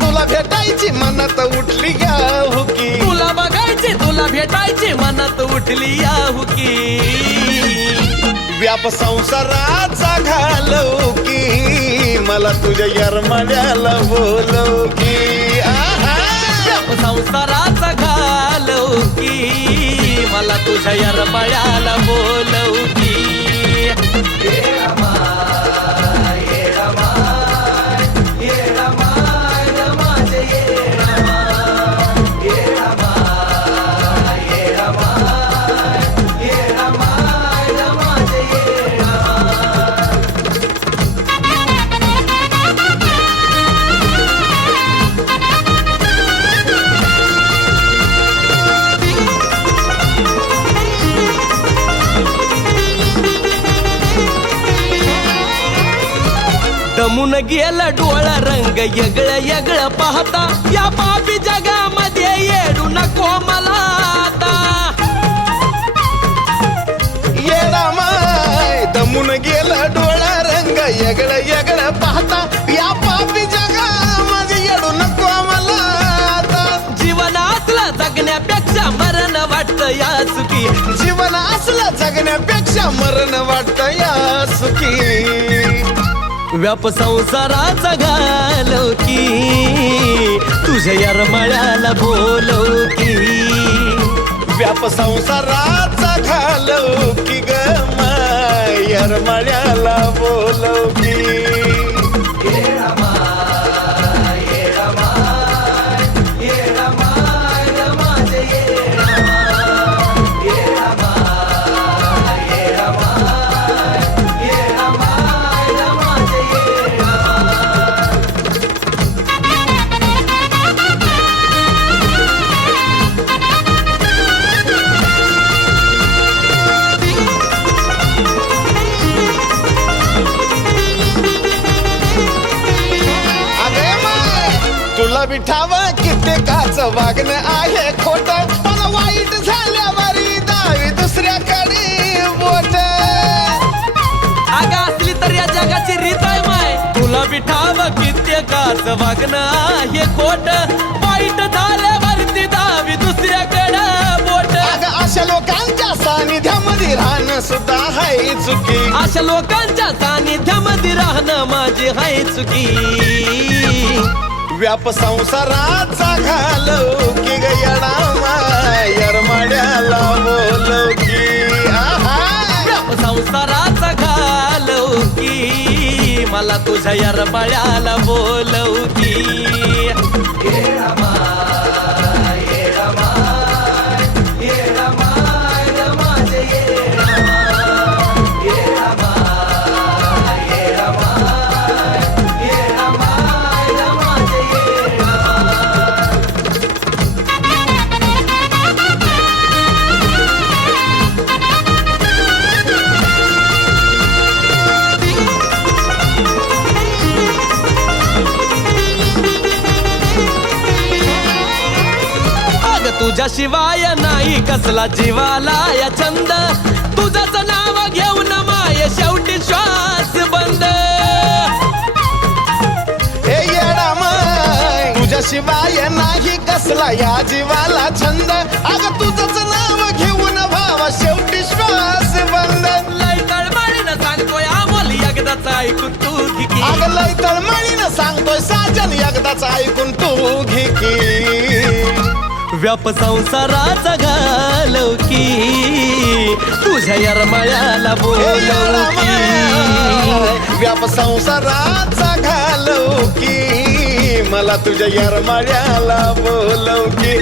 तुला भेटायची मनात उठली या हुकी, तुला बघायची तुला भेटायची मनात उठली या हुकी. व्याप संसाराचा घालव की मला तुझ्या यरमाड्याला बोलव की. व्याप संसाराचा घालव की मला तुझ्या यरमाळ्याला बोलव की. दमून गेलं डोळा रंग येगळं येगळं पाहता, या पापी जगामध्ये येडू नको मला आता. येडा माय दमून गेलं डोळा रंग येगळं येगळं पाहता, या पापी जगामध्ये येडू नको मला आता. जीवन असलं जगण्यापेक्षा मरण वाटतं या सुखी, जीवन असलं जगण्यापेक्षा मरण वाटतं या सुखी. व्याप संसाराचा घालव की तुझ्या यरमाळ्याला बोलव की. व्याप संसाराचा घालव की ग माय यरमाळ्याला बोलव की. तुला बिठावं कित्येकाचं वागणं आहे खोट, पण वाईट झाल्यावर दावी दुसऱ्याकडे बोट. अगं असली तर या जगाची रीत आहे माय, तुला बिठावं कित्येकाचं वागणं आहे खोट, वाईट झाल्यावरती दावी दुसऱ्याकडे बोट. अगं अशा लोकांच्या सानिध्यामध्ये राहणं सुद्धा हाय चुकी, अशा लोकांच्या सानिध्यामध्ये राहणं माझी हाय चुकी. व्याप संसाराचा घालव की ग येडा माय यरमाड्याला बोलव की. व्याप संसाराचा घालव की मला तुझ्या यरमाळ्याला बोलव की. तुझ्याशिवाय नाही कसला जीवाला या छंद, तुझंच नाव घेऊन माय शेवटी श्वास बंद. हे येडा माय तुझ्याशिवाय नाही कसला या जीवाला छंद, अगं तुझंच नाव घेऊन भावा शेवटी श्वास बंद. लय तळमळीनं सांगतोय अमोल एकदाच ऐकून तू घे की. अगं लय तळमळीनं सांगतोय साजन एकदाच ऐकून तू घे की. व्याप संसाराचा घालव की तुझ्या यरमाळ्याला बोलव की. व्याप संसाराचा घालव की मला तुझ्या यरमाळ्याला बोलव की.